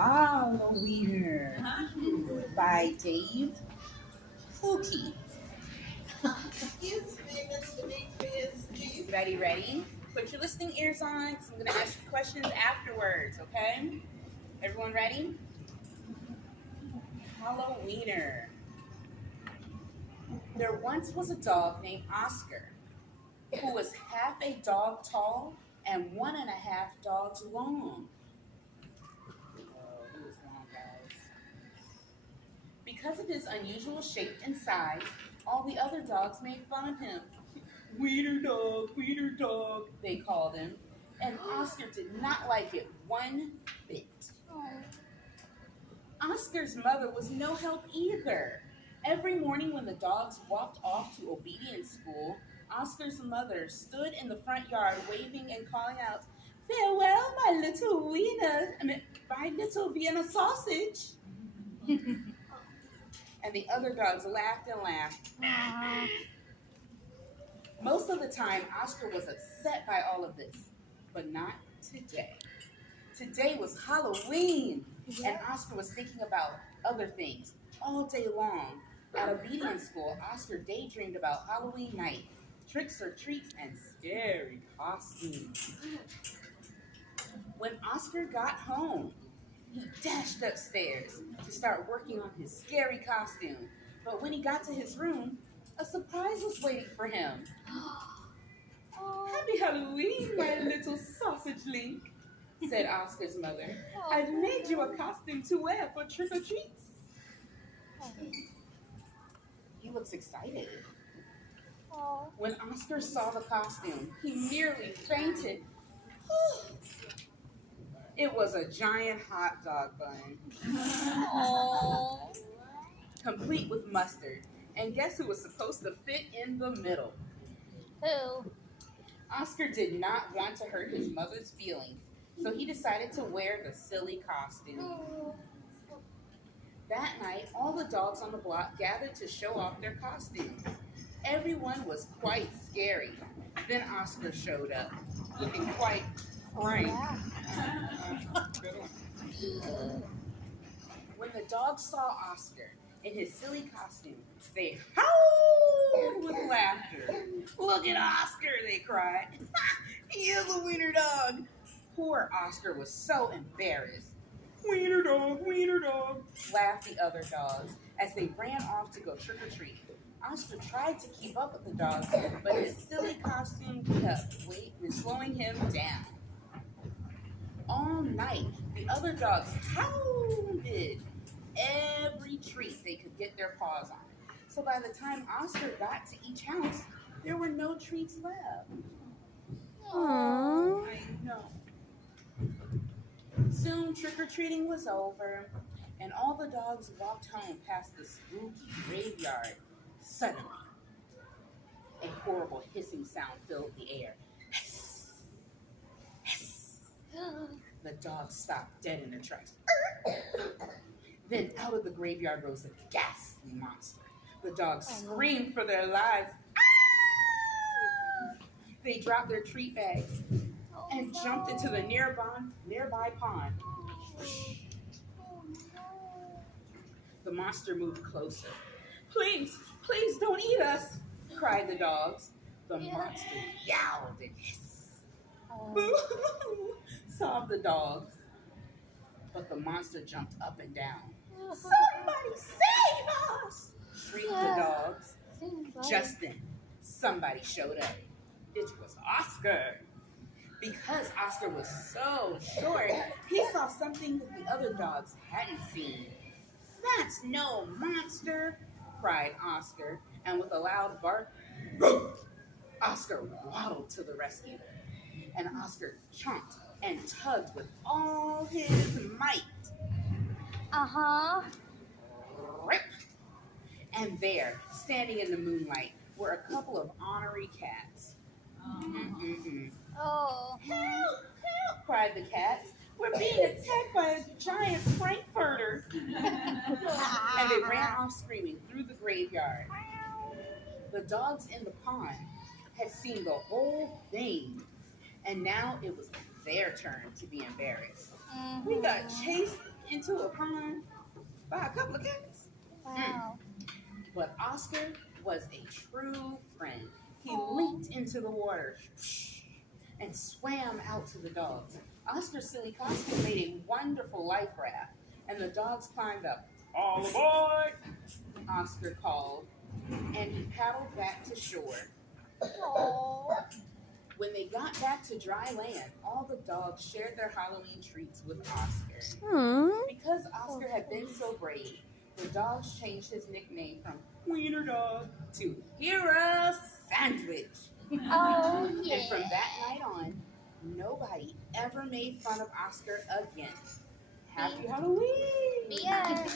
Hallowiener by Dave Pilkey. Excuse me, Mr. Metrious. Ready? Put your listening ears on because I'm going to ask you questions afterwards, okay? Everyone ready? Halloweener. There once was a dog named Oscar who was half a dog tall and 1.5 dogs long. He was long, guys. Because of his unusual shape and size, all the other dogs made fun of him. Wiener dog, they called him. And Oscar did not like it one bit. Oscar's mother was no help either. Every morning when the dogs walked off to obedience school, Oscar's mother stood in the front yard waving and calling out, "Farewell, my little Vienna sausage." And the other dogs laughed and laughed. Most of the time, Oscar was upset by all of this, but not today. Today was Halloween, and Oscar was thinking about other things all day long. At obedience school, Oscar daydreamed about Halloween night, tricks or treats, and scary costumes. When Oscar got home, he dashed upstairs to start working on his scary costume. But when he got to his room, a surprise was waiting for him. "Happy Halloween, my little sausage link," said Oscar's mother. "I've made you a costume to wear for trick or treats." He looks excited. When Oscar saw the costume, he nearly fainted. It was a giant hot dog bun, complete with mustard. And guess who was supposed to fit in the middle? Who? Oscar did not want to hurt his mother's feelings, so he decided to wear the silly costume. That night, all the dogs on the block gathered to show off their costumes. Everyone was quite scary. Then Oscar showed up, looking quite frank. When the dogs saw Oscar in his silly costume, they howled with laughter. "Look at Oscar," they cried. "He is a wiener dog." Poor Oscar was so embarrassed. Wiener dog," laughed the other dogs as they ran off to go trick-or-treat. Oscar tried to keep up with the dogs, but his silly costume kept slowing him down. All night, the other dogs hounded every treat they could get their paws on. So by the time Oscar got to each house, there were no treats left. Aww. I know. Soon trick-or-treating was over, and all the dogs walked home past the spooky graveyard. Suddenly, a horrible hissing sound filled the air. Hiss! Hiss! The dogs stopped dead in their tracks. Then out of the graveyard rose a ghastly monster. The dogs screamed for their lives. They dropped their treat bags and jumped into the nearby pond. The monster moved closer. Please don't eat us," cried the dogs. The monster yowled and hissed. "Boo!" sobbed the dogs. But the monster jumped up and down. "Somebody save us!" shrieked the dogs. Just then, somebody showed up. It was Oscar. Because Oscar was so short, he saw something that the other dogs hadn't seen. "That's no monster," cried Oscar, and with a loud bark, Oscar waddled to the rescue. And Oscar chomped and tugged with all his might. Rip! And there, standing in the moonlight, were a couple of ornery cats. "Help! Help!" cried the cats. "We're being attacked by a giant frankfurter." And they ran off screaming through the graveyard. The dogs in the pond had seen the whole thing, and now it was their turn to be embarrassed. "We got chased to a pond by a couple of cats. Wow. But Oscar was a true friend. He leaped into the water and swam out to the dogs. Oscar's silly costume made a wonderful life raft, and the dogs climbed up. All aboard! Oscar called, and he paddled back to shore. Oh. When they got back to dry land, all the dogs shared their Halloween treats with Oscar. Hmm. Because Oscar had been so brave, the dogs changed his nickname from Wiener Dog to Hero Sandwich. Oh, yeah. And from that night on, nobody ever made fun of Oscar again. Happy Halloween! Yeah.